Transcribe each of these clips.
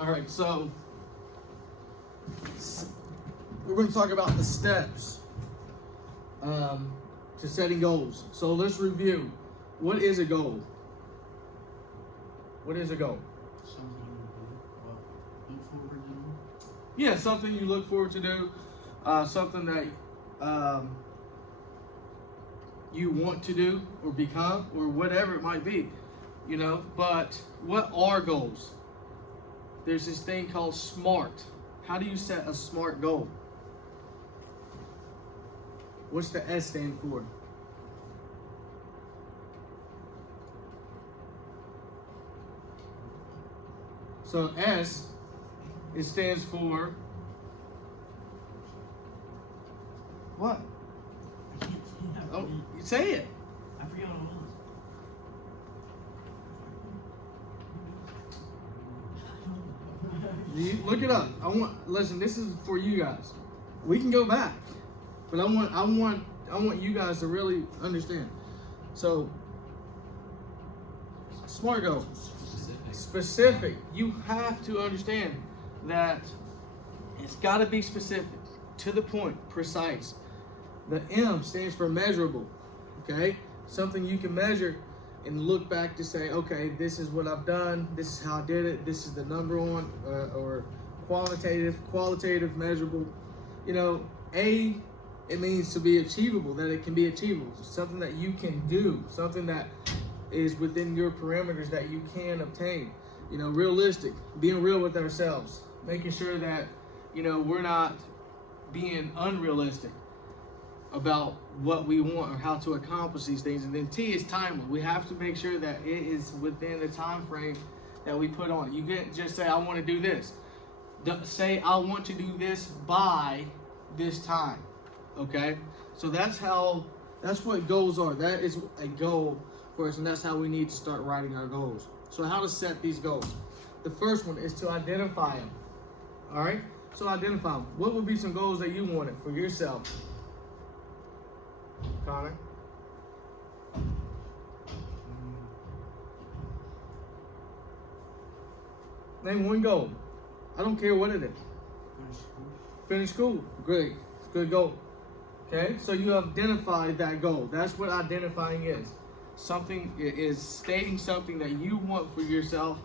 All right, so we're going to talk about the steps to setting goals. So let's review. What is a goal? What is a goal? Something you look forward to do. Yeah, something you look forward to do. Something that you want to do or become or whatever it might be. You know, but what are goals? There's this thing called SMART. How do you set a SMART goal? What's the S stand for? So S, it stands for what? I can't say that. Oh, you say it. I forgot what it was. You look it up. Listen, this is for you guys. We can go back, but I want you guys to really understand. So, SMART goal. Specific. You have to understand that it's got to be specific, to the point, precise. The M stands for measurable. Okay, something you can measure and look back to say, okay, this is what I've done, this is how I did it, this is the number on, or qualitative, measurable. You know, A, it means to be achievable, that it can be achievable, something that you can do, something that is within your parameters that you can obtain. You know, realistic, being real with ourselves, making sure that, you know, we're not being unrealistic about what we want or how to accomplish these things. And then T is timely. We have to make sure that it is within the time frame that we put on it. You can't just say, I want to do this. Say, I want to do this by this time. Okay? So that's what goals are. That is a goal for us, and that's how we need to start writing our goals. So how to set these goals? The first one is to identify them. All right? So identify them. What would be some goals that you wanted for yourself? Connor? Name one goal. I don't care what it is. Finish school. Great. It's a good goal. Okay? So you identified that goal. That's what identifying is. Something is stating something that you want for yourself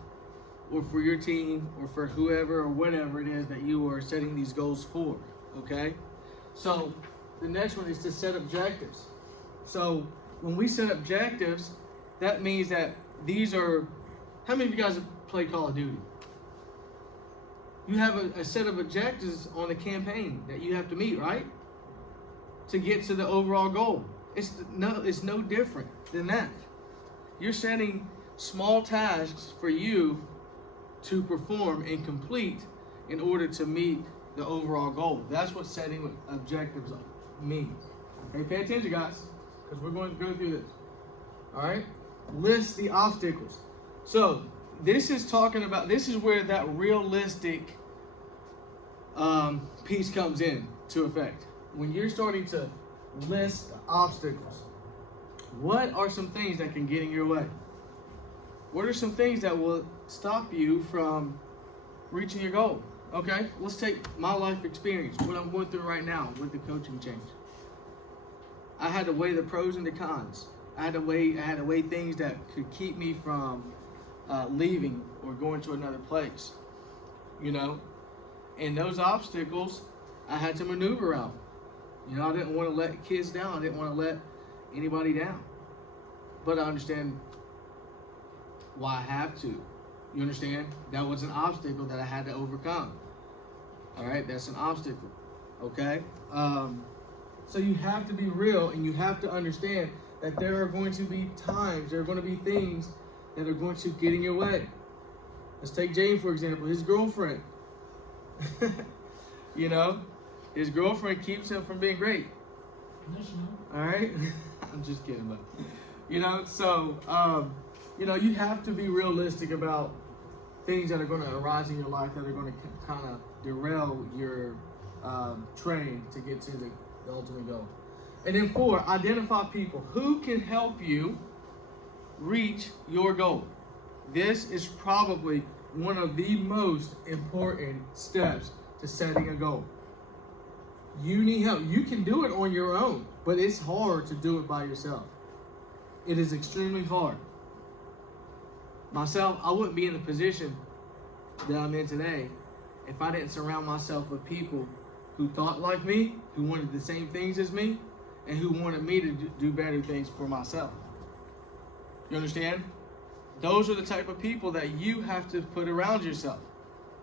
or for your team or for whoever or whatever it is that you are setting these goals for. Okay? So the next one is to set objectives. So when we set objectives, that means that these are, how many of you guys have played Call of Duty? You have a set of objectives on the campaign that you have to meet, right? To get to the overall goal. It's no different than that. You're setting small tasks for you to perform and complete in order to meet the overall goal. That's what setting objectives means. Okay, pay attention, guys, because we're going to go through this. All right? List the obstacles. So this is where that realistic piece comes in to effect. When you're starting to list obstacles, what are some things that can get in your way? What are some things that will stop you from reaching your goal? Okay, let's take my life experience, what I'm going through right now with the coaching change. I had to weigh the pros and the cons. I had to weigh things that could keep me from leaving or going to another place. You know, and those obstacles I had to maneuver around. You know, I didn't want to let kids down. I didn't want to let anybody down. But I understand why I have to. You understand? That was an obstacle that I had to overcome. All right, that's an obstacle. Okay? So you have to be real, and you have to understand that there are going to be times, there are going to be things that are going to get in your way. Let's take Jane, for example, his girlfriend. You know, his girlfriend keeps him from being great. All right? I'm just kidding, but, you know, so, you know, you have to be realistic about things that are going to arise in your life that are going to kind of derail your train to get to the ultimate goal. And then 4, identify people who can help you reach your goal. This is probably one of the most important steps to setting a goal. You need help. You can do it on your own, but it's hard to do it by yourself. It is extremely hard. Myself, I wouldn't be in the position that I'm in today if I didn't surround myself with people who thought like me, who wanted the same things as me, and who wanted me to do better things for myself. You understand? Those are the type of people that you have to put around yourself.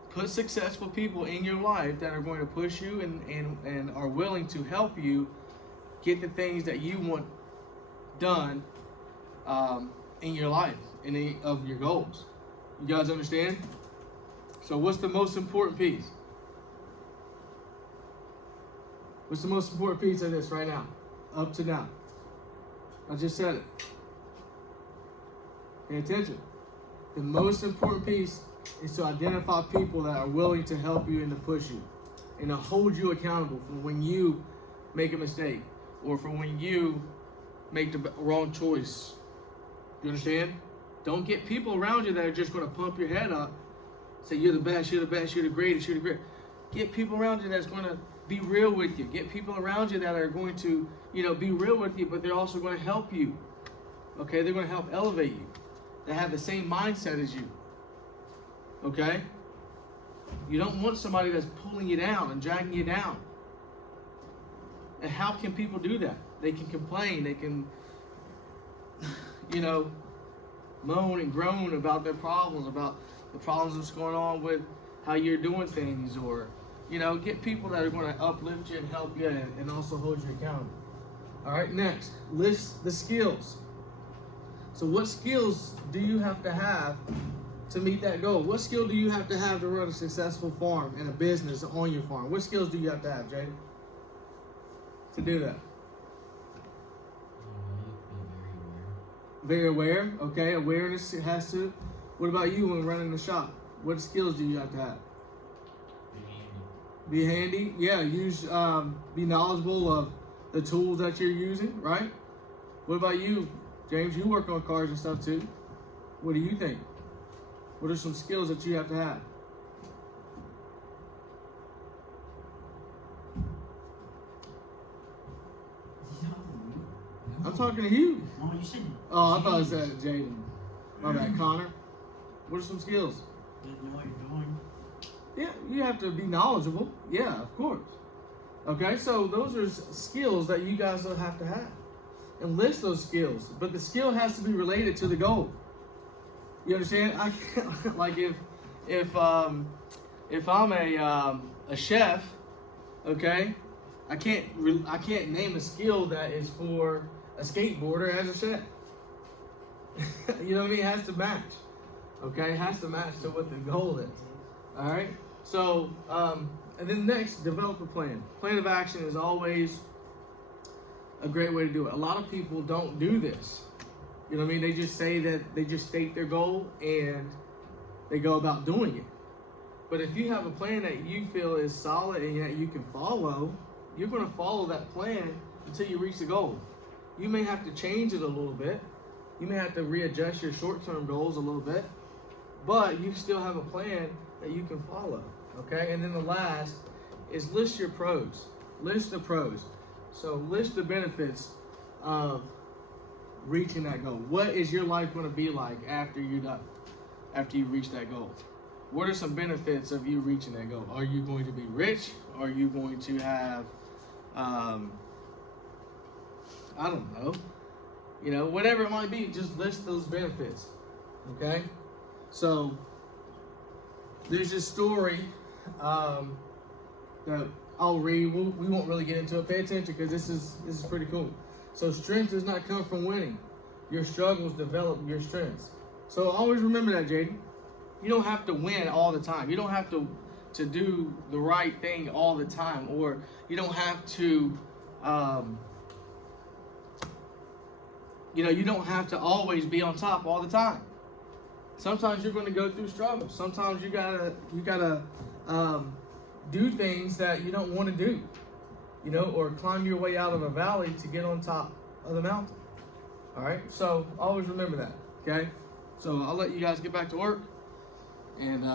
Put successful people in your life that are going to push you and are willing to help you get the things that you want done in your life, of your goals. You guys understand? So what's the most important piece? What's the most important piece of this right now? Up to now. I just said it. Pay attention. The most important piece is to identify people that are willing to help you and to push you and to hold you accountable for when you make a mistake or for when you make the wrong choice. You understand? Don't get people around you that are just going to pump your head up, say you're the best, you're the best, you're the greatest, you're the great. Get people around you that's going to be real with you. Get people around you that are going to, be real with you, but they're also going to help you. Okay? They're going to help elevate you. They have the same mindset as you. Okay? You don't want somebody that's pulling you down and dragging you down. And how can people do that? They can complain. They can, moan and groan about their problems, about the problems that's going on with how you're doing things, or, get people that are going to uplift you and help you and also hold you accountable. All right, next, list the skills. So what skills do you have to meet that goal? What skill do you have to run a successful farm and a business on your farm? What skills do you have, Jay, to do that? Very aware. Okay, awareness has to. What about you when running the shop? What skills do you have to have? Be handy. Yeah, be knowledgeable of the tools that you're using, right? What about you, James? You work on cars and stuff too. What do you think? What are some skills that you have to have? I'm talking to you. No, you said. Oh, I thought it said Jaden. My bad, Connor. What are some skills? You know what you're doing. Yeah, you have to be knowledgeable. Yeah, of course. Okay, so those are skills that you guys will have to have. And list those skills. But the skill has to be related to the goal. You understand? I can't, like if I'm a chef, okay, I can't name a skill that is for a skateboarder as a chef. You know what I mean? It has to match. Okay, it has to match to what the goal is. All right. So and then next, develop a plan. Plan of action is always a great way to do it. A lot of people don't do this. You know what I mean? They just say that they just state their goal and they go about doing it. But if you have a plan that you feel is solid and that you can follow, you're going to follow that plan until you reach the goal. You may have to change it a little bit. You may have to readjust your short-term goals a little bit, but you still have a plan that you can follow. Okay? And then the last is list your pros. List the pros. So list the benefits of reaching that goal. What is your life going to be like after you reach that goal? What are some benefits of you reaching that goal? Are you going to be rich? Are you going to have, I don't know, whatever it might be, just list those benefits. Okay? So there's this story that I'll read. We won't really get into it. Pay attention because this is pretty cool. So strength does not come from winning. Your struggles develop your strengths. So always remember that, Jaden. You don't have to win all the time. You don't have to do the right thing all the time, or you don't have to, you don't have to always be on top all the time. Sometimes you're going to go through struggles. Sometimes you gotta do things that you don't want to do, or climb your way out of a valley to get on top of the mountain. All right. So always remember that. Okay. So I'll let you guys get back to work, and